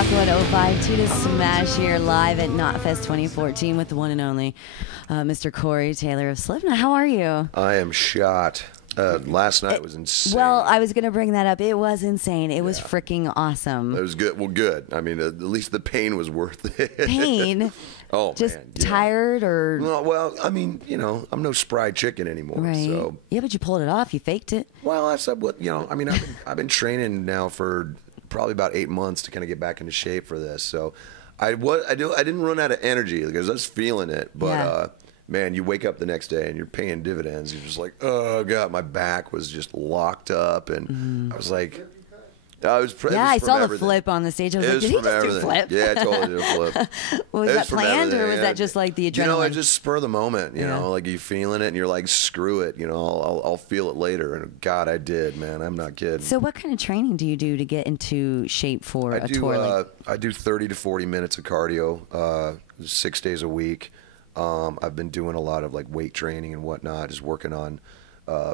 Rock 1052 to Smash here live at Knotfest 2014 with the one and only Mr. Corey Taylor of Slipknot. How are you? I am shot. Last night was insane. Well, I was going to bring that up. It was insane. It was freaking awesome. It was good. Well, good. I mean, at least the pain was worth it. Pain? Oh, just man. Tired or? No, well, I mean, you know, I'm no spry chicken anymore. Right. So. Yeah, but you pulled it off. You faked it. Well, I said, what, you know, I mean, I've been training now for probably about 8 months to kind of get back into shape for this. So I didn't run out of energy because I was feeling it, but man, you wake up the next day and you're paying dividends. You're just like, oh god, my back was just locked up, and I was like, I saw the flip on the stage. I was like, did he just do a flip? Yeah, I totally did a flip. Was that planned, or was that just like the adrenaline? You know, it just spur of the moment. You know, like you feeling it, and you're like, screw it. You know, I'll feel it later. And God, I did, man. I'm not kidding. So, what kind of training do you do to get into shape for a tour? I do 30 to 40 minutes of cardio, 6 days a week. I've been doing a lot of like weight training and whatnot, just working on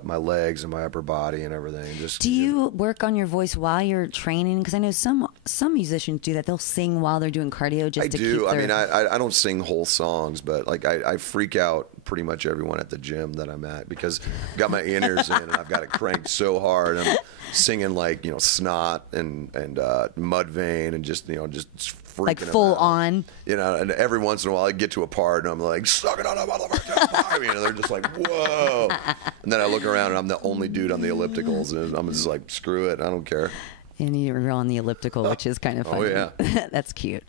my legs and my upper body and everything. Do you work on your voice while you're training? Because I know some musicians do that. They'll sing while they're doing cardio just to keep their... I mean, I don't sing whole songs, but like I freak out pretty much everyone at the gym that I'm at because I've got my in-ears in and I've got it cranked so hard. I'm singing like, you know, Snot and Mudvayne and just, you know, just freaking like full on. You know, and every once in a while I get to a part and I'm like, suck it on a motherfucker. You know, they're just like, whoa. And then I look around and I'm the only dude on the ellipticals and I'm just like, screw it, I don't care. And you're on the elliptical, which is kind of funny. Oh, yeah. That's cute.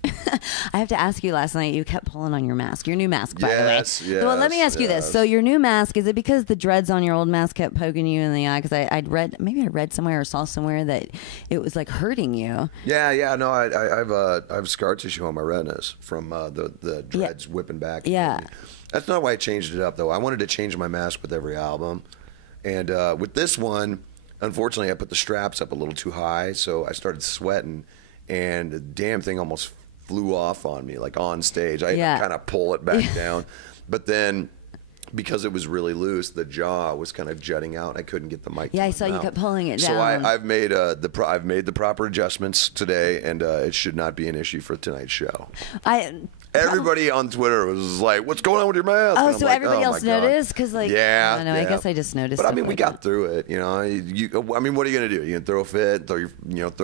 I have to ask you, last night you kept pulling on your mask. Your new mask, by the way. Yes. Well, let me ask you this. So your new mask, is it because the dreads on your old mask kept poking you in the eye? Because I read somewhere or saw somewhere that it was like hurting you. Yeah. No, I have scar tissue on my retinas from the dreads whipping back. Yeah. That's not why I changed it up, though. I wanted to change my mask with every album. And with this one, unfortunately, I put the straps up a little too high, so I started sweating, and the damn thing almost flew off on me, like on stage. I had to kind of pull it back down. But then, because it was really loose, the jaw was kind of jutting out. I couldn't get the mic. Yeah, I saw you kept pulling it down. So I've made the proper adjustments today, and it should not be an issue for tonight's show. Everybody on Twitter was like, "What's going on with your mask?" Oh, so like, everybody else noticed? Because like, I don't know. I guess I just noticed. But I mean, we got through it. You know, I mean, what are you gonna do? You gonna throw a fit? Throw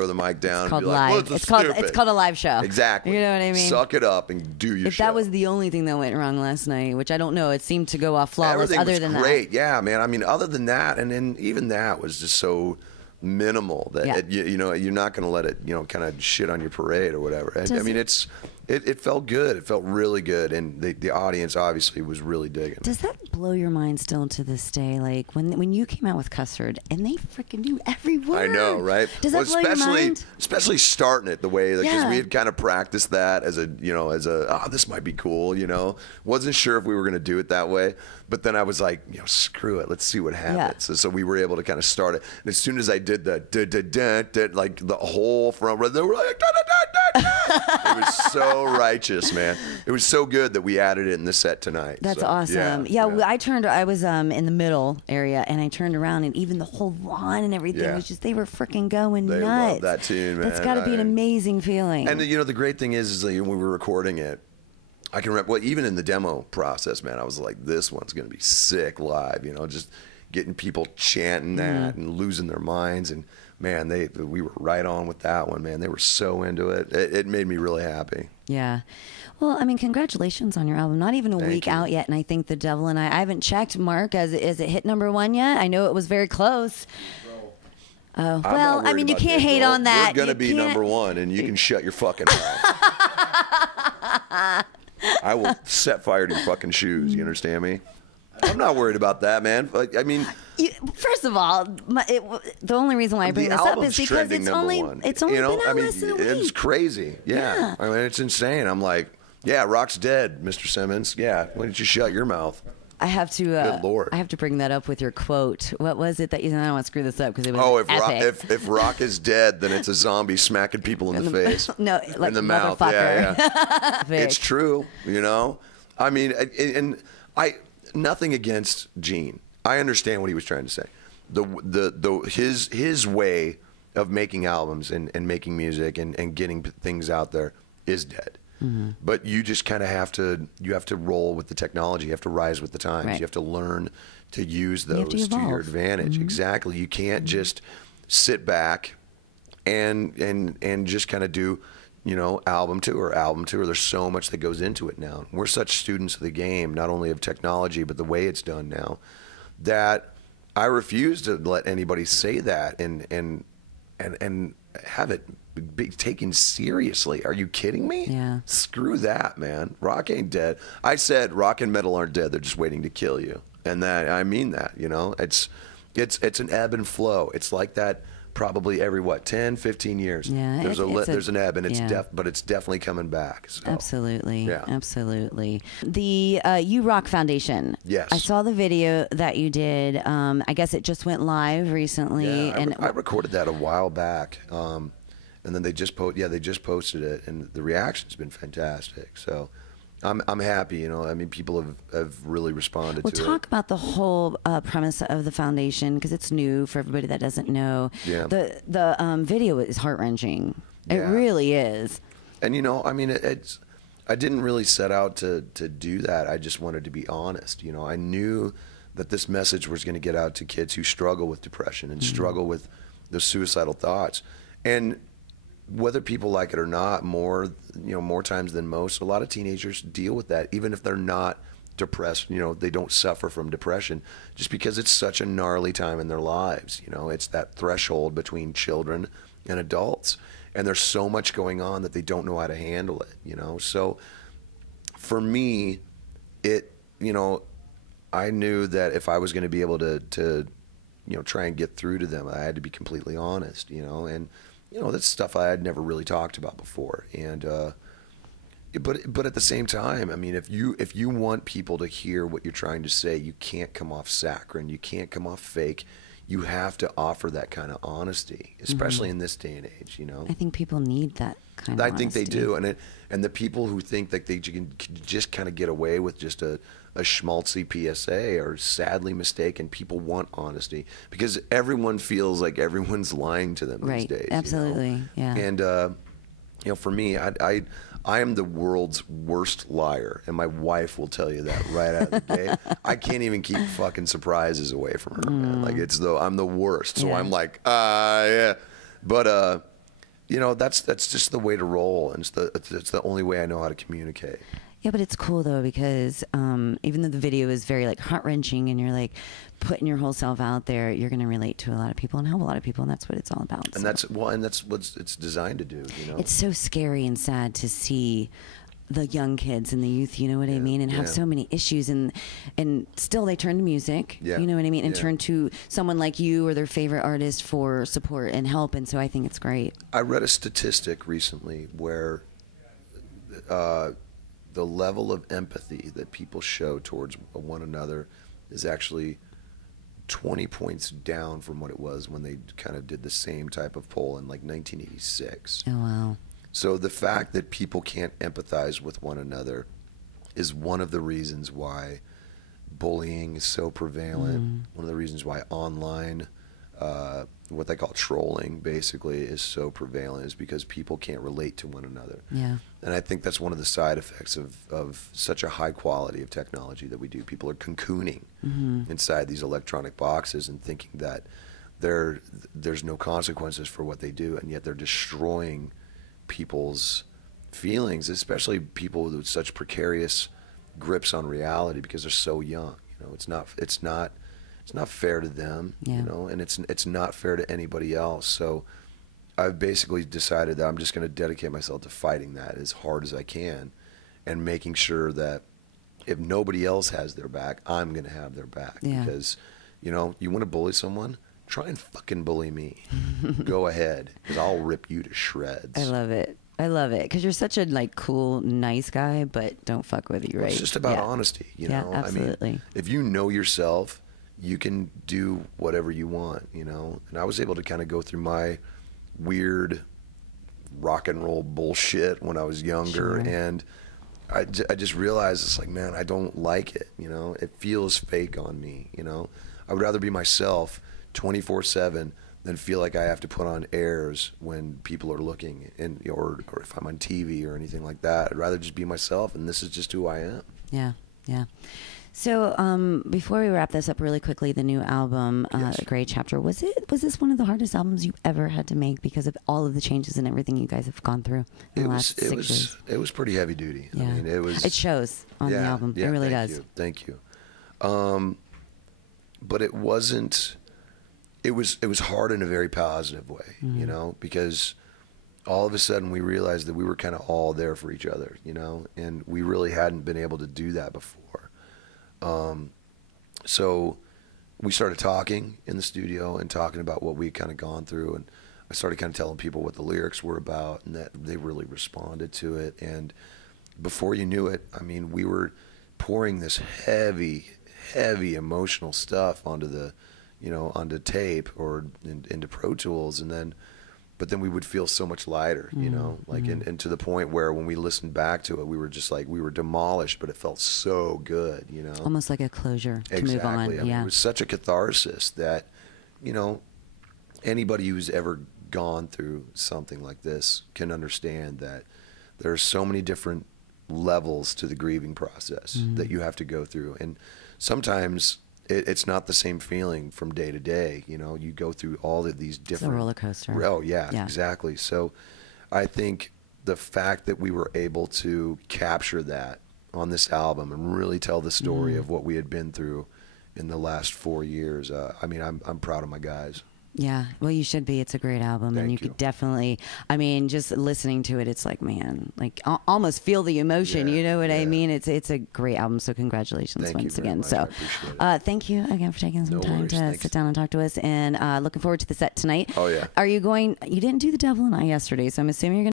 the mic down? It's called and be like, live. It's called a live show. Exactly. You know what I mean? Suck it up and do your show. That was the only thing that went wrong last night, which I don't know. It seemed to go off flawless. Everything other than great. That, yeah, man. I mean, other than that, and then even that was just so minimal that you're not going to let it kind of shit on your parade or whatever. I mean, it felt good. It felt really good, and the audience obviously was really digging. Does that blow your mind still to this day? Like when you came out with Custard and they freaking knew every word. I know, right? Does that blow your mind? Especially starting it the way because we had kind of practiced that as a this might be cool. Wasn't sure if we were going to do it that way, but then I was like, screw it, let's see what happens. So we were able to kind of start it, and as soon as I did the like the whole front row, they were like. It was so righteous, man. It was so good that we added it in the set tonight. That's awesome. Yeah. I was in the middle area, and I turned around, and even the whole lawn and everything was just, they were freaking going nuts. They love that tune, man. That's got to be an amazing feeling. And the great thing is that when we were recording it, I can remember, even in the demo process, man, I was like, this one's going to be sick live, just getting people chanting that and losing their minds. And man, we were right on with that one, man. They were so into it. It made me really happy. Yeah. Well, I mean, congratulations on your album. Not even a week out yet, and I think The Devil and I haven't checked, Mark, is it hit #1 yet? I know it was very close. Oh, well, I mean, you can't hate on that. We're going to be #1, and you can shut your fucking mouth. I will set fire to your fucking shoes. You understand me? I'm not worried about that, man. I mean, first of all, the only reason why I bring this up is because it's only been out less than a week. It's crazy. Yeah. I mean, it's insane. I'm like, Rock's dead, Mr. Simmons. Yeah, why don't you shut your mouth? I have to. Good Lord. I have to bring that up with your quote. What was it that you? I don't want to screw this up because it was epic. If Rock is dead, then it's a zombie smacking people in the face. No, like in the mouth. Yeah. It's true. I mean, and nothing against Gene. I understand what he was trying to say. His way of making albums and making music and getting things out there is dead. But you just kind of have to roll with the technology. You have to rise with the times. Right. You have to learn to use those to your advantage. Exactly. You can't just sit back and just kind of do, you know, album tour. There's so much that goes into it now. We're such students of the game, not only of technology, but the way it's done now, that I refuse to let anybody say that and have it be taken seriously. Are you kidding me? Yeah. Screw that, man. Rock ain't dead. I said rock and metal aren't dead. They're just waiting to kill you. And that, I mean that, you know, it's an ebb and flow. It's like that probably every 10, 15 years. Yeah, there's an ebb, and it's but it's definitely coming back. So. Absolutely. Yeah. Absolutely. The You Rock Foundation. Yes. I saw the video that you did. I guess it just went live recently. Yeah, I recorded that a while back. And then they just posted it, and the reaction's been fantastic. So I'm happy, you know. I mean, people have really responded to it. Well, talk about the whole premise of the foundation, because it's new for everybody that doesn't know. Yeah. The video is heart-wrenching. It really is. And, you know, I mean, I didn't really set out to do that. I just wanted to be honest. You know, I knew that this message was going to get out to kids who struggle with depression and struggle with the suicidal thoughts. And whether people like it or not, more times than most, a lot of teenagers deal with that, even if they're not depressed. You know, they don't suffer from depression just because it's such a gnarly time in their lives. You know, it's that threshold between children and adults, and there's so much going on that they don't know how to handle it. You know, so for me, I knew that if I was going to be able to try and get through to them, I had to be completely honest. You know, and that's stuff I had never really talked about before. And but at the same time, I mean, if you want people to hear what you're trying to say, you can't come off saccharine, you can't come off fake. You have to offer that kind of honesty, especially in this day and age. You know, I think people need that kind of honesty. I think they do, and the people who think that they can just kind of get away with just a schmaltzy PSA are sadly mistaken. People want honesty because everyone feels like everyone's lying to them these days. Absolutely, yeah. And for me, I am the world's worst liar, and my wife will tell you that right out of the gate. I can't even keep fucking surprises away from her, man. Like I'm the worst. So I'm like, yeah. But that's just the way to roll, and it's the only way I know how to communicate. Yeah, but it's cool though, because even though the video is very like heart-wrenching and you're like putting your whole self out there, you're going to relate to a lot of people and help a lot of people, and that's what it's all about. And that's what it's designed to do. You know, it's so scary and sad to see the young kids and the youth, you know what I mean, and have so many issues, and still they turn to music, you know what I mean, and turn to someone like you or their favorite artist for support and help, and so I think it's great. I read a statistic recently where the level of empathy that people show towards one another is actually 20 points down from what it was when they kind of did the same type of poll in like 1986. Oh, wow. So the fact that people can't empathize with one another is one of the reasons why bullying is so prevalent, one of the reasons why online, what they call trolling, basically, is so prevalent, is because people can't relate to one another. Yeah. And I think that's one of the side effects of such a high quality of technology that we do. People are cocooning inside these electronic boxes and thinking that there's no consequences for what they do, and yet they're destroying people's feelings, especially people with such precarious grips on reality because they're so young. You know, it's not fair to them, you know, and it's not fair to anybody else. So I've basically decided that I'm just going to dedicate myself to fighting that as hard as I can, and making sure that if nobody else has their back, I'm going to have their back. Because, you know, you want to bully someone, try and fucking bully me. Go ahead, because I'll rip you to shreds. I love it. I love it, because you're such a like cool, nice guy, but don't fuck with you, right? It's just about honesty, you know. Absolutely. I mean, if you know yourself, you can do whatever you want, you know. And I was able to kind of go through my weird rock and roll bullshit when I was younger, and I just realized, it's like, man, I don't like it, you know. It feels fake on me, you know. I would rather be myself 24/7 than feel like I have to put on airs when people are looking, and or if I'm on TV or anything like that. I'd rather just be myself, and this is just who I am. Yeah, yeah. So before we wrap this up really quickly, the new album, Yes. Gray Chapter, was this one of the hardest albums you ever had to make because of all of the changes and everything you guys have gone through in the last 6 years? It was pretty heavy duty. Yeah. I mean, it shows on the album. Yeah, it really does. Thank you. But it wasn't. It was hard in a very positive way, you know, because all of a sudden we realized that we were kind of all there for each other, you know, and we really hadn't been able to do that before. So we started talking in the studio and talking about what we'd kind of gone through, and I started kind of telling people what the lyrics were about, and that they really responded to it. And before you knew it, I mean, we were pouring this heavy emotional stuff onto tape or into Pro Tools, but then we would feel so much lighter, you know, like, and to the point where when we listened back to it, we were just like, we were demolished, but it felt so good, you know. Almost like a closure to exactly. move on. I mean, yeah. it was such a catharsis that, you know, anybody who's ever gone through something like this can understand that there are so many different levels to the grieving process that you have to go through. And sometimes it's not the same feeling from day to day. You know, you go through all of these different... It's a roller coaster. Oh, yeah, exactly. So I think the fact that we were able to capture that on this album and really tell the story of what we had been through in the last 4 years, I mean, I'm proud of my guys. Yeah, well, you should be. It's a great album, and you could definitely, I mean, just listening to it, it's like, man, like almost feel the emotion. You know what I mean? It's a great album. So congratulations once again. Much. So, thank you again for taking some time to sit down and talk to us. And looking forward to the set tonight. Oh yeah. Are you going? You didn't do the Devil and I yesterday, so I'm assuming you're going